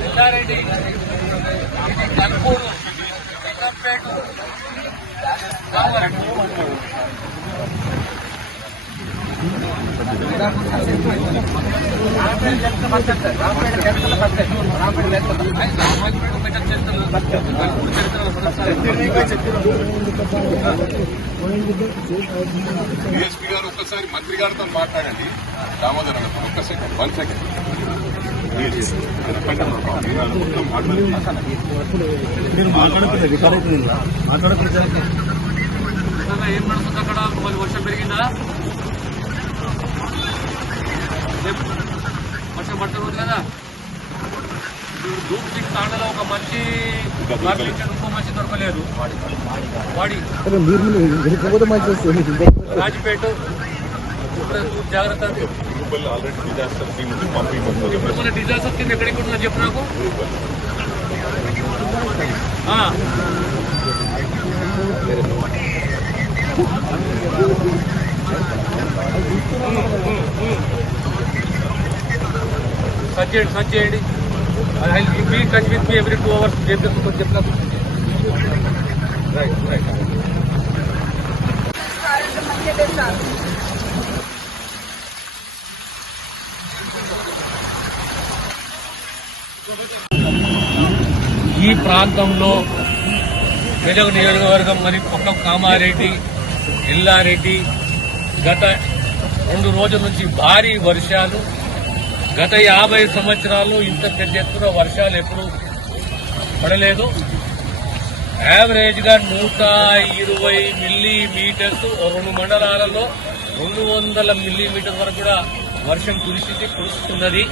ఎల్లారెడ్డి కన్పూరు నిజాంపేట కావాలి డిఎస్పీ గారు ఒక్కసారి మంత్రి గారితో మాట్లాడండి. దామోదర్ గారు ఒక్క సెకండ్ వన్ సెకండ్ మీరు మాట్లాడుతున్నారు రికార్డ్ అవుతుంది ఏం నడుస్తుంది అక్కడ? మరి వర్షం పెరిగిందా? వర్షం పడుతుంది కదా తాండలో ఒక మనిషి మార్కెట్ ఇంకో మనిషి దొరకలేదు. వాడి. రాజపేట. జాగ్రత్త. ఆల్రెడీ ఇప్పుడు మన డిజాస్టర్ కింద ఎక్కడికి ఉంటుందో చెప్పు నాకు. ఆ. సర్చ్ చేయండి సర్చ్ చేయండి. I be touch with me every two hours చెప్పి కొంచెం రైట్ రైట్ ఈ ప్రాంతంలో మెదక్ నియోజకవర్గం మరి పక్క కామారెడ్డి ఎల్లారెడ్డి గత రెండు రోజుల నుంచి భారీ వర్షాలు గత యాభై సంవత్సరాలు ఇంత పెద్ద ఎత్తున వర్షాలు ఎప్పుడు పడలేదు. యావరేజ్గా నూట ఇరవై మిల్లీమీటర్స్ రెండు మండలాలలో రెండు వందల మిల్లీమీటర్ వరకు కూడా వర్షం కురిసింది కురుస్తున్నది.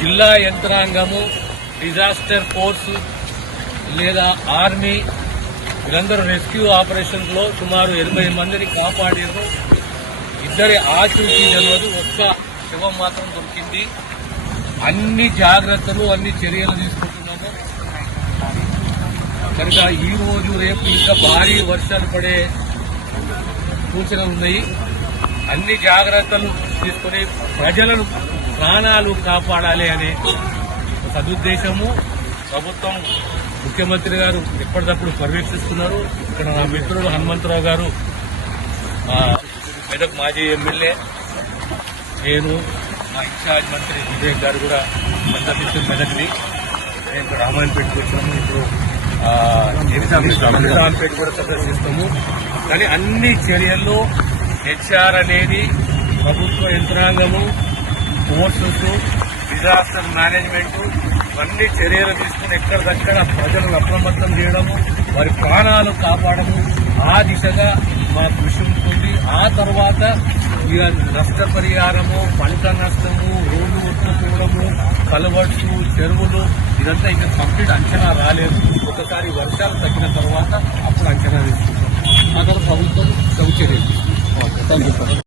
జిల్లా యంత్రాంగము డిజాస్టర్ ఫోర్స్ లేదా ఆర్మీ వీళ్ళందరూ రెస్క్యూ ఆపరేషన్లో సుమారు ఎనభై మందిని కాపాడారు. ఇద్దరి ఆచూకీ తెలియదు. ఒక్క శవం మాత్రం దొరికింది. అన్ని జాగ్రత్తలు అన్ని చర్యలు తీసుకుంటున్నాము. కనుక ఈ రోజు రేపు ఇంకా భారీ వర్షాలు పడే సూచనలు ఉన్నాయి. అన్ని జాగ్రత్తలు తీసుకుని ప్రజలను ప్రాణాలు కాపాడాలి అనే సదుద్దేశము. ప్రభుత్వం ముఖ్యమంత్రి గారు ఎప్పటికప్పుడు పర్యవేక్షిస్తున్నారు. ఇక్కడ నా మిత్రుడు హనుమంతరావు గారు ఆ, మెదక్ మాజీ ఎమ్మెల్యే నేను మా ఇన్ఛార్జ్ మంత్రి విజయ్ గారు కూడా సందర్శించిన మెదక్ని నేను ఇక్కడ రామాయణపేటకు వచ్చినాము ఇప్పుడు నిజాంపేట కూడా సందర్శిస్తాము. కానీ అన్ని చర్యల్లో హెచ్ఆర్ అనేది ప్రభుత్వ యంత్రాంగము ఫోర్సెస్ డిజాస్టర్ మేనేజ్మెంట్ ఇవన్నీ చర్యలు తీసుకుని ఎక్కడిదక్కడ ప్రజలను అప్రమత్తం చేయడము వారి ప్రాణాలు కాపాడము ఆ దిశగా మా కృషి ఉంటుంది. ఆ తర్వాత ఇక నష్టపరిహారము పంట నష్టము రోడ్డు ఒట్టుకోవడము కలవట్టు చెరువులు ఇదంతా ఇంకా కంప్లీట్ అంచనా రాలేదు. ఒకసారి వర్షాలు తగ్గిన తర్వాత అప్పుడు అంచనా వేసుకుంటాం. ఆ తర్వాత ప్రభుత్వం సౌచర్యం.